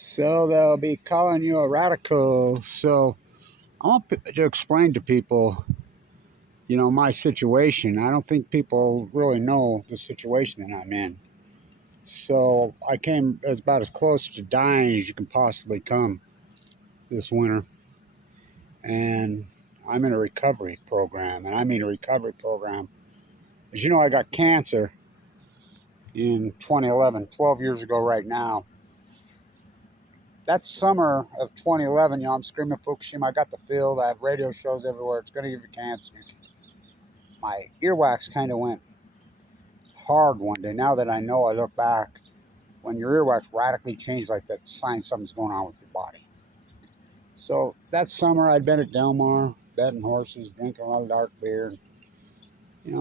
So they'll be calling you a radical. So I want to explain to people, my situation. I don't think people really know the situation that I'm in. So I came as about as close to dying as you can possibly come this winter. And I'm in a recovery program. And I mean a recovery program. As you know, I got cancer in 2011, 12 years ago right now. That summer of 2011, I'm screaming Fukushima. I got the field. I have radio shows everywhere. It's going to give you cancer. My earwax kind of went hard one day. Now that I know, I look back, when your earwax radically changed like that, sign something's going on with your body. So that summer, I'd been at Del Mar, betting horses, drinking a lot of dark beer.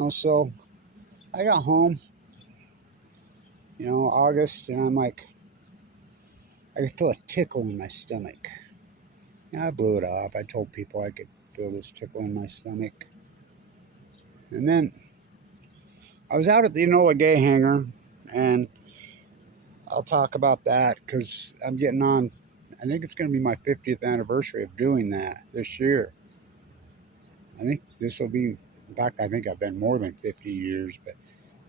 So I got home, August, and I'm like, I could feel a tickle in my stomach. I blew it off. I told people I could feel this tickle in my stomach. And then I was out at the Enola Gay hangar, and I'll talk about that because I'm getting on. I think it's going to be my 50th anniversary of doing that this year. I think this will be, in fact, I think I've been more than 50 years, but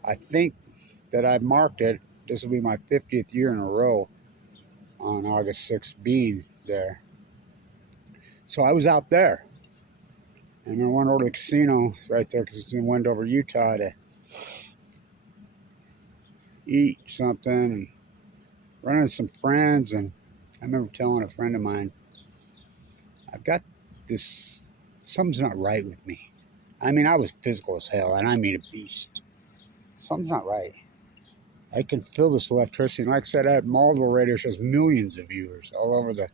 I think that I've marked it. This will be my 50th year in a row on August 6th being there. So I was out there. And I went over to the casino right there because it's in Wendover, Utah, to eat something and run into some friends. And I remember telling a friend of mine, I've got this, something's not right with me. I mean, I was physical as hell, and I mean a beast. Something's not right. I can feel this electricity. And like I said, I had multiple radio shows, millions of viewers all over the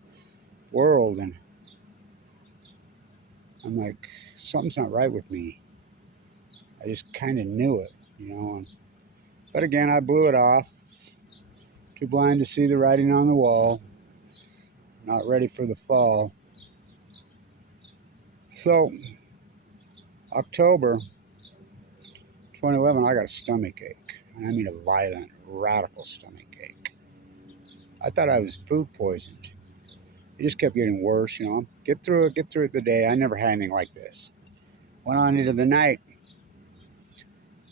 world. And I'm like, something's not right with me. I just kind of knew it. But again, I blew it off. Too blind to see the writing on the wall. Not ready for the fall. So, October 2011, I got a stomach ache. And I mean a violent, radical stomach ache. I thought I was food poisoned. It just kept getting worse, Get through it the day. I never had anything like this. Went on into the night.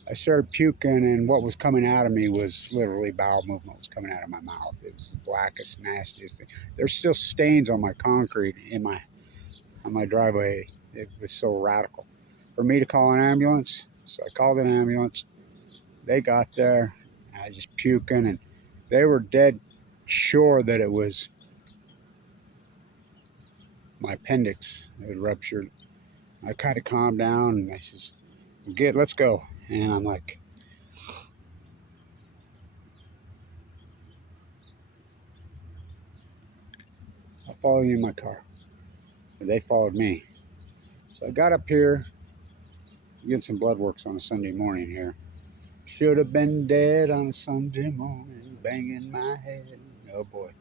I started puking, and what was coming out of me was literally bowel movement was coming out of my mouth. It was the blackest, nastiest thing. There's still stains on my concrete on my driveway. It was so radical. For me to call an ambulance, so I called an ambulance. They got there. I was just puking, and they were dead sure that it was my appendix that had ruptured. I kind of calmed down, and I says, let's go. And I'm like, I'll follow you in my car. And they followed me. So I got up here, get some blood works on a Sunday morning here. Should have been dead on a Sunday morning, banging my head. Oh boy.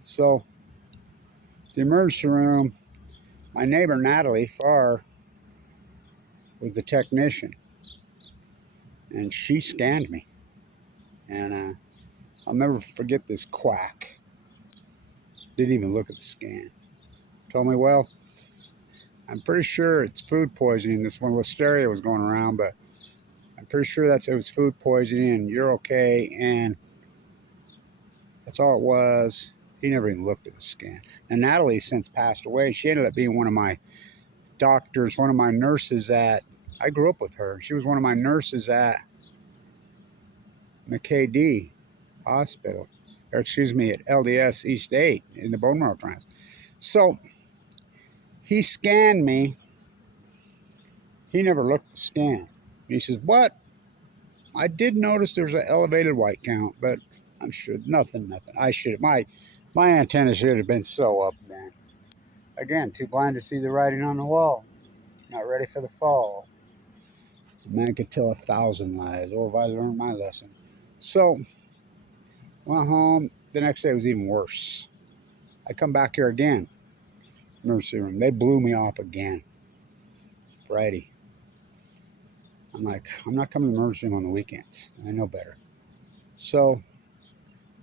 So, the emergency room, my neighbor Natalie Farr was the technician. And she scanned me. And I'll never forget this quack. Didn't even look at the scan. Told me, well, I'm pretty sure it's food poisoning. This one listeria was going around, but I'm pretty sure it was food poisoning and you're okay. And that's all it was. He never even looked at the scan. And Natalie since passed away. She ended up being one of my doctors, one of my nurses I grew up with her. She was one of my nurses at McKay-D Hospital, at LDS East 8 in the bone marrow transplant. So he scanned me. He never looked at the scan. He says, what? I did notice there's an elevated white count, but I'm sure nothing. I should have, my antenna should have been so up, man. Again, too blind to see the writing on the wall. Not ready for the fall. A man could tell 1,000 lies. Oh, if I learned my lesson. So, went home. The next day was even worse. I come back here again. Emergency room. They blew me off again. Friday. I'm like, I'm not coming to the emergency room on the weekends. I know better. So,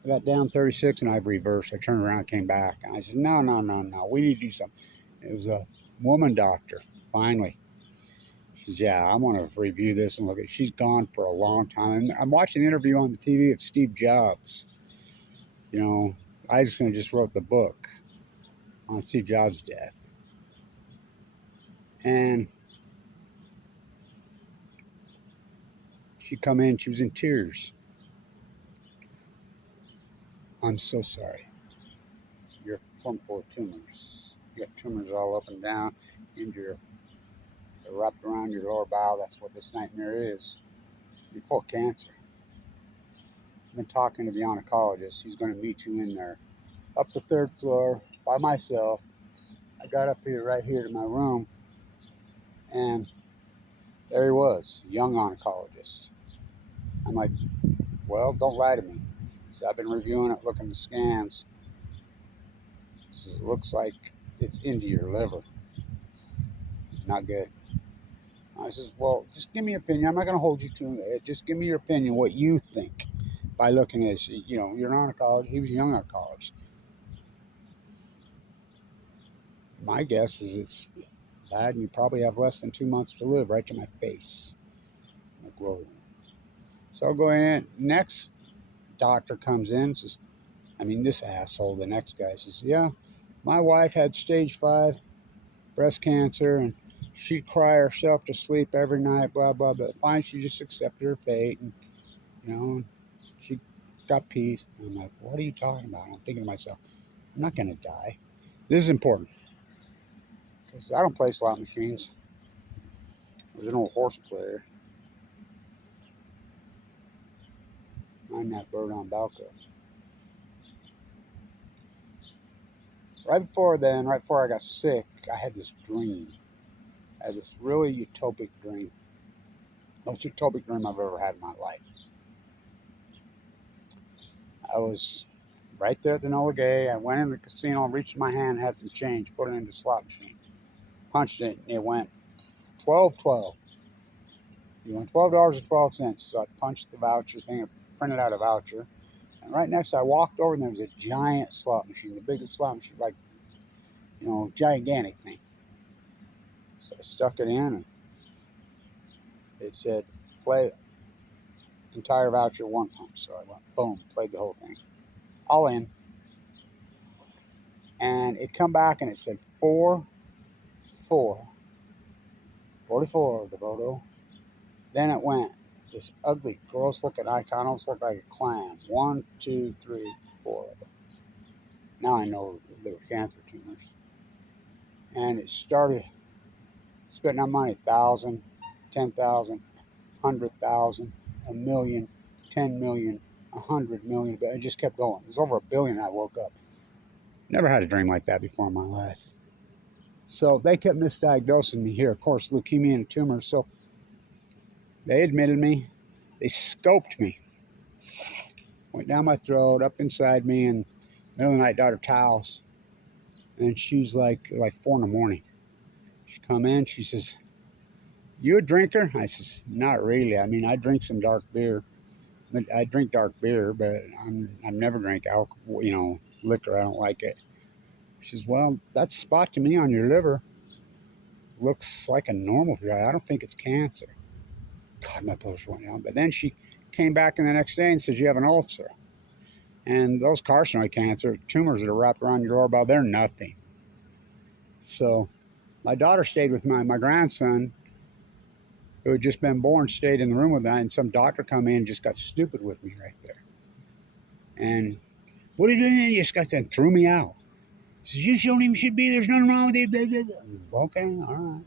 I got down 36 and I've reversed. I turned around and came back. And I said, no, no, no, no. We need to do something. It was a woman doctor, finally. She says, yeah, I want to review this and look at it. She's gone for a long time. And I'm watching the interview on the TV of Steve Jobs. You know, Isaacson just wrote the book on Steve Jobs' death. And she come in, she was in tears. I'm so sorry. You're plumb full of tumors. You got tumors all up and down, and they're wrapped around your lower bowel. That's what this nightmare is. You're full of cancer. I've been talking to the oncologist. He's going to meet you in there. Up the third floor by myself. I got up here, right here to my room, and there he was, young oncologist. I'm like, well, don't lie to me. So I've been reviewing it, looking at the scans. He says, it looks like it's into your liver. Not good. I says, well, just give me your opinion. I'm not going to hold you to it. Just give me your opinion, what you think by looking at this. You know, you're an oncologist. He was a young oncologist. My guess is it's bad, and you probably have less than 2 months to live, right to my face. I'm like, whoa. So I'll go in. Next doctor comes in, says, this asshole, the next guy says, yeah, my wife had stage 5 breast cancer, and she'd cry herself to sleep every night, blah, blah, blah. Finally, she just accepted her fate, and, she got peace. And I'm like, what are you talking about? I'm thinking to myself, I'm not going to die. This is important, because I don't play slot machines. I was an old horse player. Mind that bird on Balco. Right before I got sick, I had this dream. I had this really utopic dream. Most utopic dream I've ever had in my life. I was right there at the Nola Gay. I went in the casino and reached my hand, had some change, put it in the slot machine. Punched it, and it went 12-12. You went $12.12. So I punched the voucher thing, and printed out a voucher. And right next, I walked over, and there was a giant slot machine, the biggest slot machine, like, gigantic thing. So I stuck it in, and it said, play entire voucher one punch. So I went, boom, played the whole thing. All in. And it come back, and it said 4-4. 44, Devoto. Then it went, this ugly, gross-looking icon, almost looked like a clam. 1, 2, 3, 4 of them. Now I know they were cancer tumors. And it started spitting out money, 1,000, 10,000, 100,000, a million, 10 million, 100 million, but it just kept going. It was over $1 billion. I woke up. Never had a dream like that before in my life. So they kept misdiagnosing me here. Of course, leukemia and tumors. So they admitted me. They scoped me. Went down my throat, up inside me, and middle of the night, daughter towels. And she's like 4 in the morning. She come in, she says, you a drinker? I says, not really. I drink some dark beer. I drink dark beer, but I've never drank alcohol, liquor. I don't like it. She says, well, that spot to me on your liver looks like a normal guy. I don't think it's cancer. God, my pulse went down. But then she came back in the next day and says, you have an ulcer. And those carcinoid cancer tumors that are wrapped around your lower bowel, they're nothing. So my daughter stayed with my grandson, who had just been born, stayed in the room with that, and some doctor come in and just got stupid with me right there. And what are you doing? You just got and threw me out. He says, you don't even should be. There's nothing wrong with you. Okay, all right.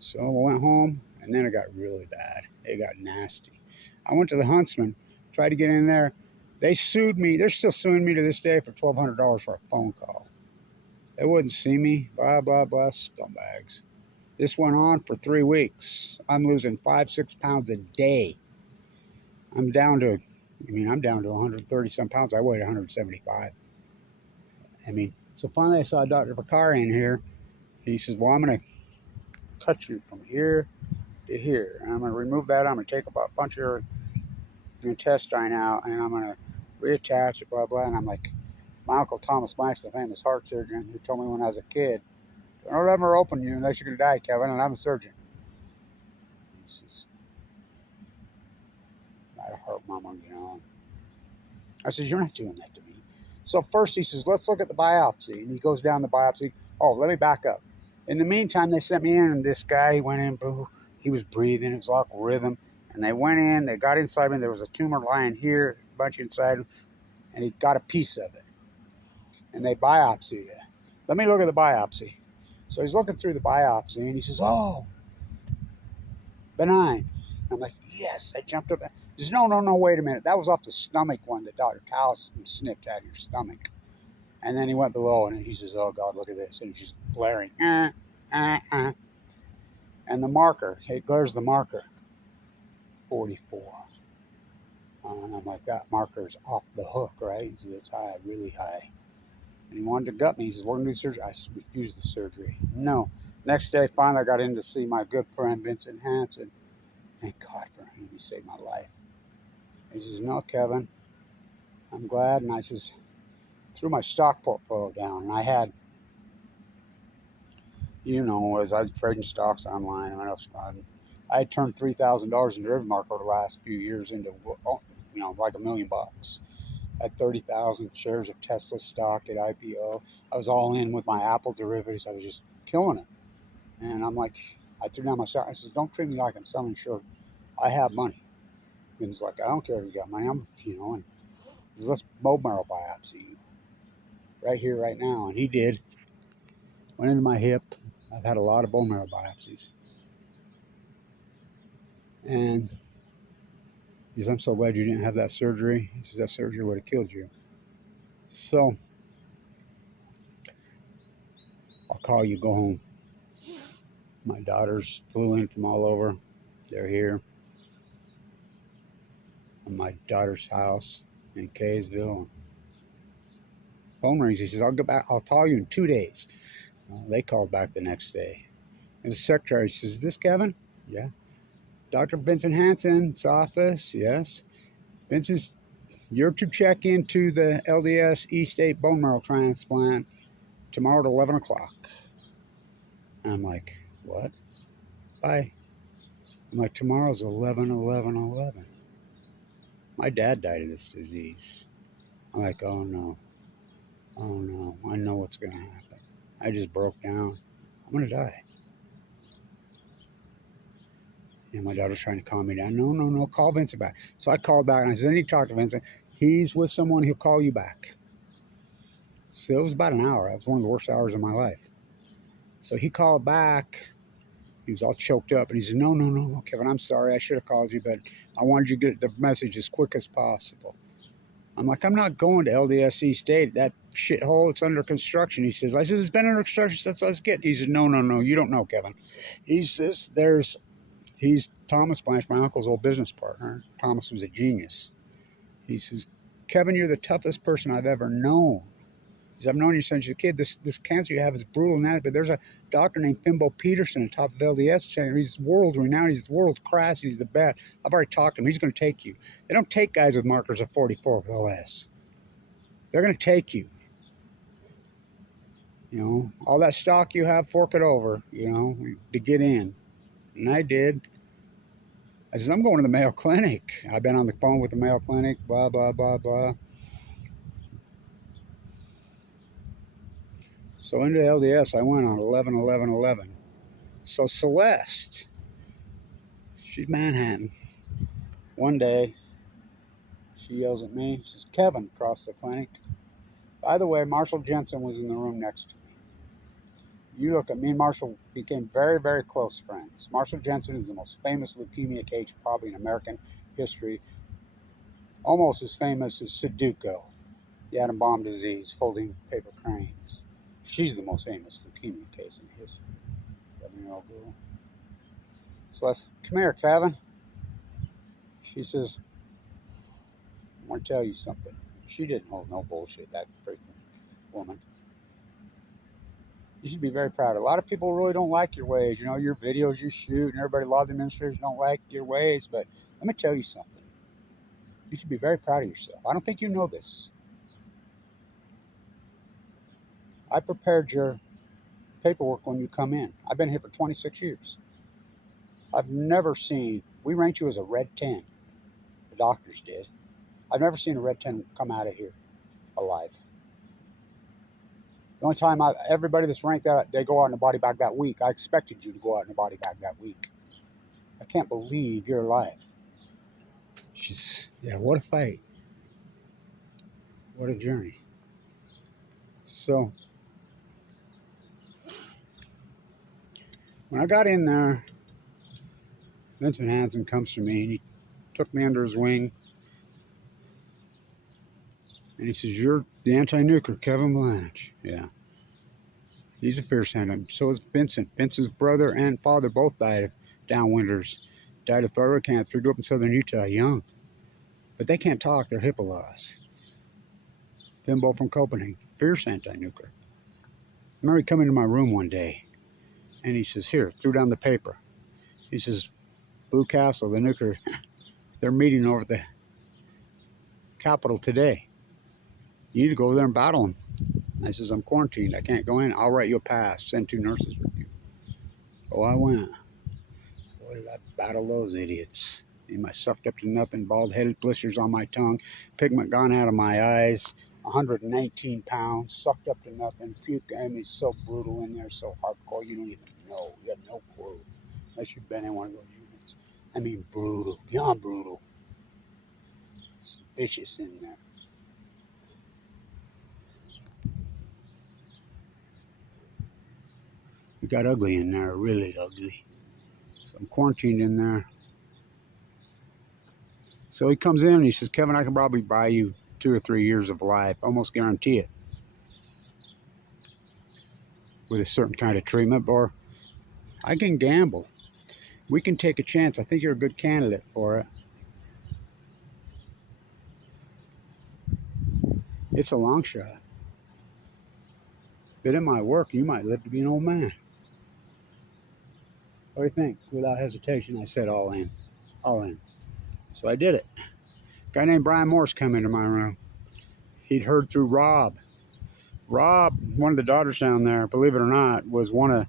So I went home, and then it got really bad. It got nasty. I went to the Huntsman, tried to get in there. They sued me. They're still suing me to this day for $1,200 for a phone call. They wouldn't see me. Blah, blah, blah. Scumbags. This went on for 3 weeks. I'm losing 5-6 pounds a day. I'm down to 130 some pounds. I weighed 175. So finally I saw Dr. Vakari in here. He says, well, I'm going to cut you from here to here. And I'm going to remove that. I'm going to take a bunch of your intestine out, and I'm going to reattach it, blah, blah. And I'm like, my Uncle Thomas Blanch, the famous heart surgeon, who told me when I was a kid, don't let them open you unless you're going to die, Kevin, and I'm a surgeon. This is not a heart murmur, you know. I said, you're not doing that to me. So first he says, let's look at the biopsy. And he goes down the biopsy. Oh, let me back up. In the meantime, they sent me in, and this guy, he went in, boo. He was breathing. It was like rhythm. And they went in, they got inside me. There was a tumor lying here, a bunch inside him, and he got a piece of it. And they biopsied it. Let me look at the biopsy. So he's looking through the biopsy, and he says, oh, benign. I'm like, yes, I jumped up. He says, no, wait a minute. That was off the stomach one that Dr. Tallis snipped out of your stomach. And then he went below, and he says, oh, God, look at this. And he's just blaring. And the marker, it glares the marker, 44. And I'm like, that marker's off the hook, right? He says, it's high, really high. And he wanted to gut me. He says, we're going to do surgery. I refused the surgery. No. Next day, finally, I got in to see my good friend, Vincent Hansen. Thank God for him. He saved my life. He says, no, Kevin, I'm glad. And I says, threw my stock portfolio down. And I had, you know, as I was trading stocks online, I had turned $3,000 in derivative market over the last few years into, you know, like $1 million. I had 30,000 shares of Tesla stock at IPO. I was all in with my Apple derivatives. I was just killing it. And I'm like, I threw down my stock. I says, don't treat me like I'm selling short. I have money. And he's like, I don't care if you got money. I'm, you know, and he says, let's bone marrow biopsy you right here, right now. And he did. Went into my hip. I've had a lot of bone marrow biopsies. And he says, I'm so glad you didn't have that surgery. He says, that surgery would have killed you. So I'll call you, go home. My daughters flew in from all over. They're here. At my daughter's house in Kaysville. Phone rings. He says, I'll get back. I'll call you in 2 days. They called back the next day. And the secretary says, is this Kevin? Yeah. Dr. Vincent Hansen's office? Yes. Vincent, you're to check into the LDS East 8 bone marrow transplant tomorrow at 11 o'clock. And I'm like, what? Bye. I'm like, tomorrow's 11/11/11. My dad died of this disease. I'm like, oh no. Oh no. I know what's going to happen. I just broke down. I'm going to die. And my daughter's trying to calm me down. No. Call Vincent back. So I called back and I said, I need to talk to Vincent. He's with someone. He'll call you back. So it was about an hour. That was one of the worst hours of my life. So he called back. He was all choked up. And he said, no, Kevin, I'm sorry. I should have called you, but I wanted you to get the message as quick as possible. I'm like, I'm not going to LDSC State. That shithole, it's under construction. He says, it's been under construction since I was a kid. He said, no, you don't know, Kevin. He says, he's Thomas Blanch, my uncle's old business partner. Thomas was a genius. He says, Kevin, you're the toughest person I've ever known. He says, I've known you since you're a kid. This cancer you have is brutal and that, but there's a doctor named Fimbo Peterson at top of LDS. He's world renowned. He's world class. He's the best. I've already talked to him. He's going to take you. They don't take guys with markers of 44 with OS. They're going to take you. You know, all that stock you have, fork it over, you know, to get in. And I did. I said, I'm going to the Mayo Clinic. I've been on the phone with the Mayo Clinic, blah, blah, blah, blah. So into LDS, I went on 11/11/11. So Celeste, she's Manhattan. One day, she yells at me. She says, Kevin, across the clinic. By the way, Marshall Jensen was in the room next to me. You look at me and Marshall became very, very close friends. Marshall Jensen is the most famous leukemia case probably in American history. Almost as famous as Sudoku, the atom bomb disease, folding paper cranes. She's the most famous leukemia case in history. 11-year-old girl. So I said, come here, Kevin. She says, I want to tell you something. She didn't hold no bullshit, that freaking woman. You should be very proud. A lot of people really don't like your ways. You know, your videos you shoot, and everybody, a lot of the administrators don't like your ways. But let me tell you something. You should be very proud of yourself. I don't think you know this. I prepared your paperwork when you come in. I've been here for 26 years. I've never seen, we ranked you as a red 10. The doctors did. I've never seen a red 10 come out of here alive. The only time everybody that's ranked out, they go out in a body bag that week. I expected you to go out in a body bag that week. I can't believe you're alive. Yeah, what a fight. What a journey. So, when I got in there, Vincent Hansen comes to me and he took me under his wing and he says, "You're the anti-nuker, Kevin Blanch." Yeah. He's a fierce hand. So is Vincent. Vincent's brother and father both died of downwinders. Died of thyroid cancer. Grew up in southern Utah young. But they can't talk. They're HIPAA laws. Fimbo from Copenhagen. Fierce anti-nuker. I remember he come into my room one day and he says, "Here," threw down the paper. He says, "Blue Castle, the nuker, they're meeting over at the Capitol today. You need to go over there and battle them." I says, "I'm quarantined. I can't go in. I'll write you a pass. Send 2 nurses with you." So I went. Boy, did I battle those idiots. I sucked up to nothing, bald-headed, blisters on my tongue, pigment gone out of my eyes, 119 pounds, sucked up to nothing, puke. I mean, so brutal in there, so hardcore, you don't even know. You have no clue, unless you've been in one of those units. I mean, brutal, beyond brutal. It's vicious in there. It got ugly in there, really ugly. So I'm quarantined in there. So he comes in and he says, "Kevin, I can probably buy you 2 or 3 years of life, almost guarantee it, with a certain kind of treatment, or I can gamble. We can take a chance. I think you're a good candidate for it." It's a long shot. But it might work. You might live to be an old man. What do you think? Without hesitation, I said all in. All in. So I did it. A guy named Brian Morse came into my room. He'd heard through Rob. Rob, one of the daughters down there, believe it or not, was one of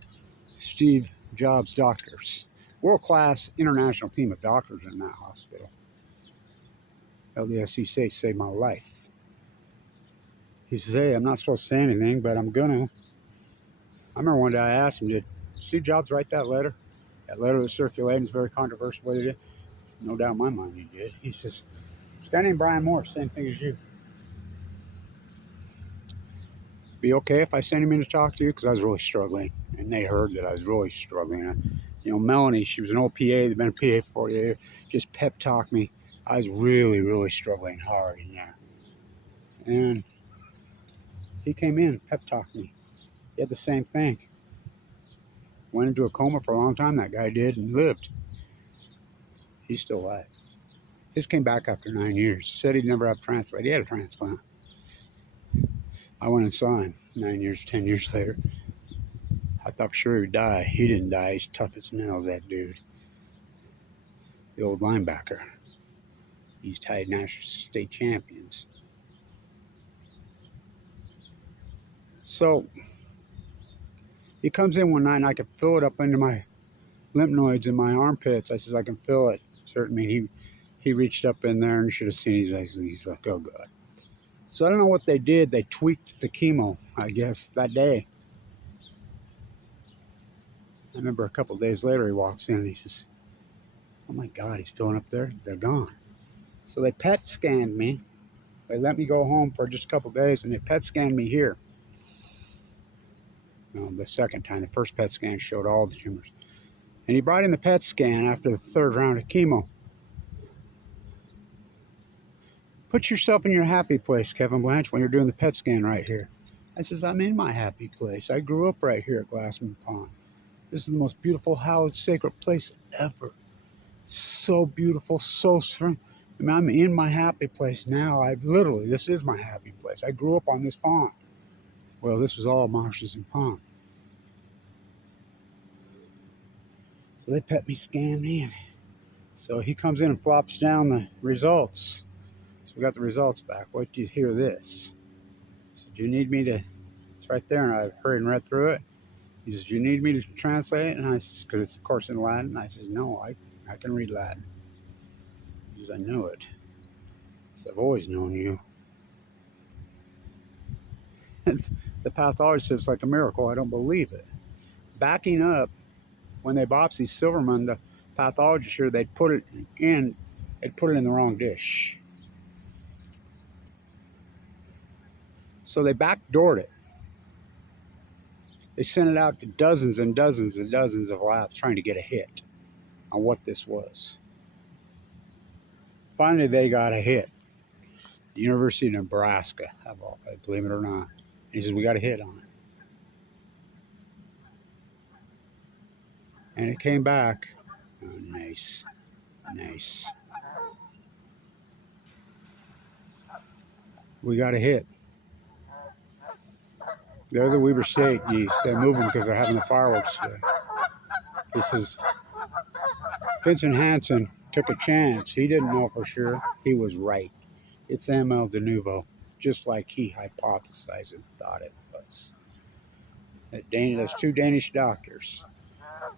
Steve Jobs' doctors. World-class international team of doctors in that hospital. LDSC saved my life. He says, "Hey, I'm not supposed to say anything, but I'm gonna." I remember one day I asked him, "Did Steve Jobs write that letter? That letter was circulating. It's very controversial whether he did." No doubt in my mind he did. He says, "This guy named Brian Morse, same thing as you. Be okay if I send him in to talk to you?" Because I was really struggling. And they heard that I was really struggling. Melanie, she was an old PA. They'd been a PA for 40 years. Just pep talked me. I was really, really struggling hard in there. And he came in and pep talked me. He had the same thing. Went into a coma for a long time, that guy did, and lived. He's still alive. His came back after 9 years. Said he'd never have a transplant. He had a transplant. I went and saw him 9 years, 10 years later. I thought for sure he would die. He didn't die. He's tough as nails, that dude. The old linebacker. He's tied national state champions. So he comes in one night and I could feel it up into my lymph nodes in my armpits. I says, "I can feel it." Certainly he reached up in there and you should have seen his eyes. He's like, "Oh God." So I don't know what they did. They tweaked the chemo, I guess, that day. I remember a couple of days later he walks in and he says, "Oh my God, he's filling up there. They're gone." So they PET scanned me. They let me go home for just a couple of days and they PET scanned me here. The second time, the first PET scan showed all the tumors. And he brought in the PET scan after the 3rd round of chemo. Put yourself in your happy place, Kevin Blanch, when you're doing the PET scan right here. I says, "I'm in my happy place. I grew up right here at Glassman Pond. This is the most beautiful, hallowed, sacred place ever. So beautiful, so strong. I mean, I'm in my happy place now. This is my happy place. I grew up on this pond." Well, this was all marshes and pond. So they PET me, scan me. So he comes in and flops down the results. So we got the results back. What do you hear this? I said, do you need me to, it's right there, and I hurried and read through it. He says, do you need me to translate it? And I says, because it's of course in Latin. And I says, no, I can read Latin. He says, I know it. He says, I've always known you. The pathologist says it's like a miracle. I don't believe it. Backing up, when they biopsy Silverman, the pathologist here, they'd put it in the wrong dish. So they backdoored it. They sent it out to dozens and dozens and dozens of labs trying to get a hit on what this was. Finally, they got a hit. The University of Nebraska, believe it or not. And he says, we got a hit on it. And it came back. Oh, nice. Nice. We got a hit. They're the Weber State geese. They move them because they're having the fireworks today. He says, Vincent Hansen took a chance. He didn't know for sure. He was right. It's AML de novo, just like he hypothesized and thought it was. Those two Danish doctors.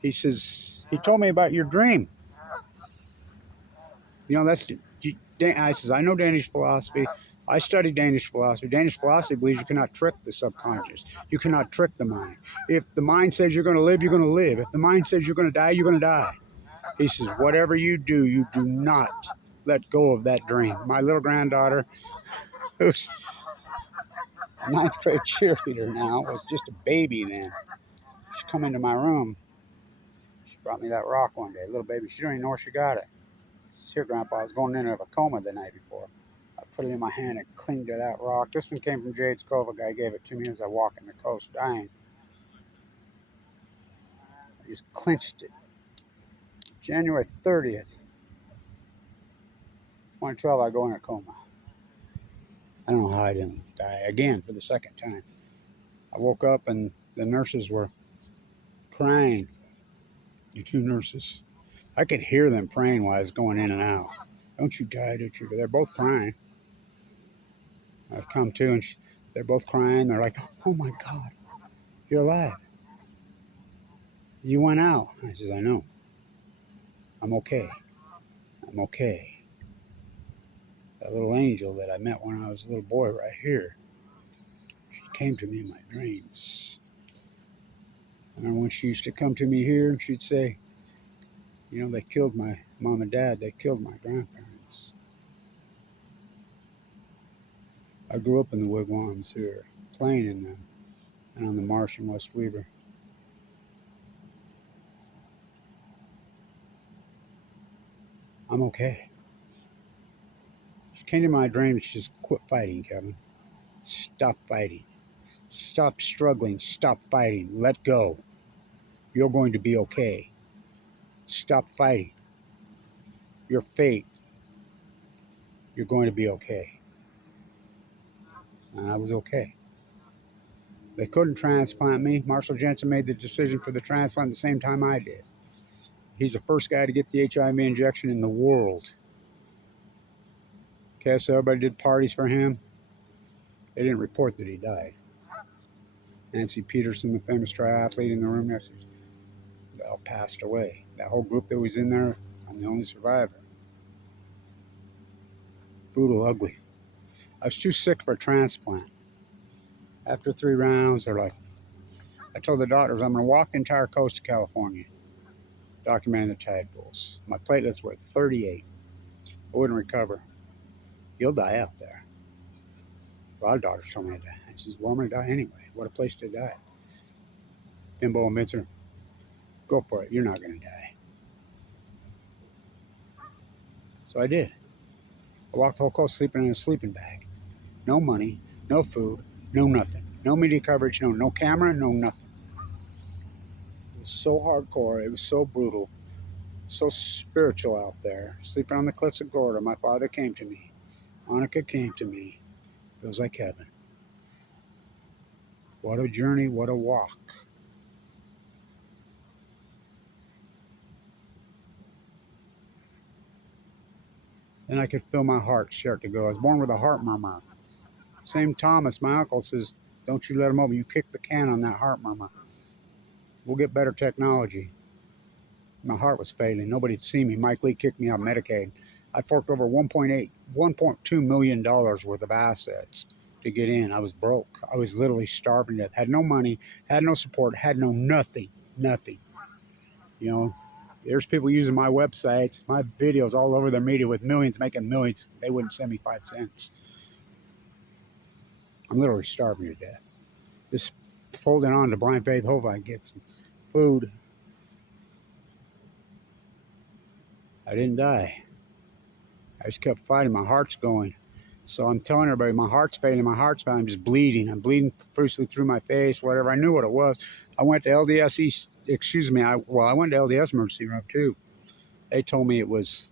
He says, he told me about your dream. You know, I says, I know Danish philosophy. I studied Danish philosophy. Danish philosophy believes you cannot trick the subconscious. You cannot trick the mind. If the mind says you're going to live, you're going to live. If the mind says you're going to die, you're going to die. He says, whatever you do not let go of that dream. My little granddaughter, who's a ninth grade cheerleader now, was just a baby then. She come into my room. She brought me that rock one day, little baby. She don't even know where she got it. She says, here, Grandpa, I was going into a coma the night before. I put it in my hand and clinged to that rock. This one came from Jade's Cove. A guy gave it to me as I walked in the coast dying. I just clinched it. January 30th, 2012, I go in a coma. I don't know how I didn't die again for the second time. I woke up and the nurses were crying. The two nurses. I could hear them praying while I was going in and out. Don't you die, don't you? They're both crying. I come to and they're both crying. They're like, oh my God, you're alive. You went out. I says, I know. I'm okay. I'm okay. That little angel that I met when I was a little boy right here, she came to me in my dreams. I remember when she used to come to me here and she'd say, you know, they killed my mom and dad. They killed my grandparents. I grew up in the wigwams here, playing in them, and on the marsh in West Weber. I'm okay. She came to my dreams. She says, quit fighting, Kevin. Stop fighting. Stop struggling. Stop fighting. Let go. You're going to be okay. Stop fighting. Your fate. You're going to be okay. And I was okay. They couldn't transplant me. Marshall Jensen made the decision for the transplant the same time I did. He's the first guy to get the HIV injection in the world. Okay, so everybody did parties for him. They didn't report that he died. Nancy Peterson, the famous triathlete in the room yesterday, they all passed away. That whole group that was in there, I'm the only survivor. Brutal, ugly. I was too sick for a transplant. After 3 rounds, they're like, I told the doctors I'm going to walk the entire coast of California, documenting the tide pools. My platelets were 38. I wouldn't recover. You'll die out there. A lot of doctors told me to die. I says, well, I'm going to die anyway. What a place to die. Fimbo and Mincer, go for it. You're not going to die. So I did. I walked the whole coast sleeping in a sleeping bag. No money, no food, no nothing. No media coverage, no camera, no nothing. It was so hardcore. It was so brutal. So spiritual out there. Sleeping on the cliffs of Gorda. My father came to me. Annika came to me. It was like heaven. What a journey, what a walk. and I could feel my heart start to go. I was born with a heart murmur. Same Thomas, my uncle, says, don't you let him over. You kick the can on that heart murmur. We'll get better technology. My heart was failing. Nobody'd see me. Mike Lee kicked me out of Medicaid. I forked over $1.2 million worth of assets to get in. I was broke. I was literally starving to death. Had no money, had no support, had no nothing. Nothing. You know, there's people using my websites, my videos all over their media with millions, making millions. They wouldn't send me 5 cents. I'm literally starving to death. Just folding on to Blind Faith, hope I get some food. I didn't die. I just kept fighting. My heart's going. So I'm telling everybody, my heart's failing, my heart's failing. I'm just bleeding. I'm bleeding profusely through my face, whatever. I knew what it was. I went to LDS, I went to LDS emergency room too. They told me it was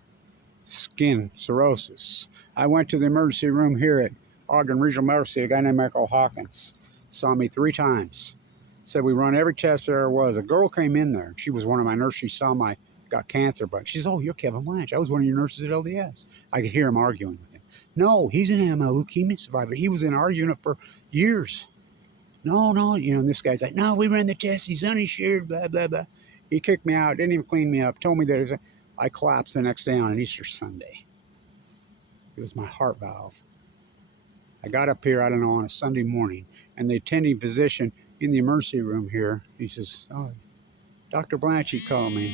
skin cirrhosis. I went to the emergency room here at Ogden Regional Medical Center. A guy named Michael Hawkins saw me 3 times. Said we run every test there was. A girl came in there. She was one of my nurses. She saw my got cancer, but she says, "Oh, you're Kevin Blanch. I was one of your nurses at LDS." I could hear him arguing with him. No, he's an AML leukemia survivor. He was in our unit for years. No, and this guy's like, "No, we ran the test. He's uninsured, blah, blah, blah." He kicked me out, didn't even clean me up, told me that I collapsed the next day on an Easter Sunday. It was my heart valve. I got up here, I don't know, on a Sunday morning, and the attending physician in the emergency room here, he says, "Oh, Dr. Blanch," he called me.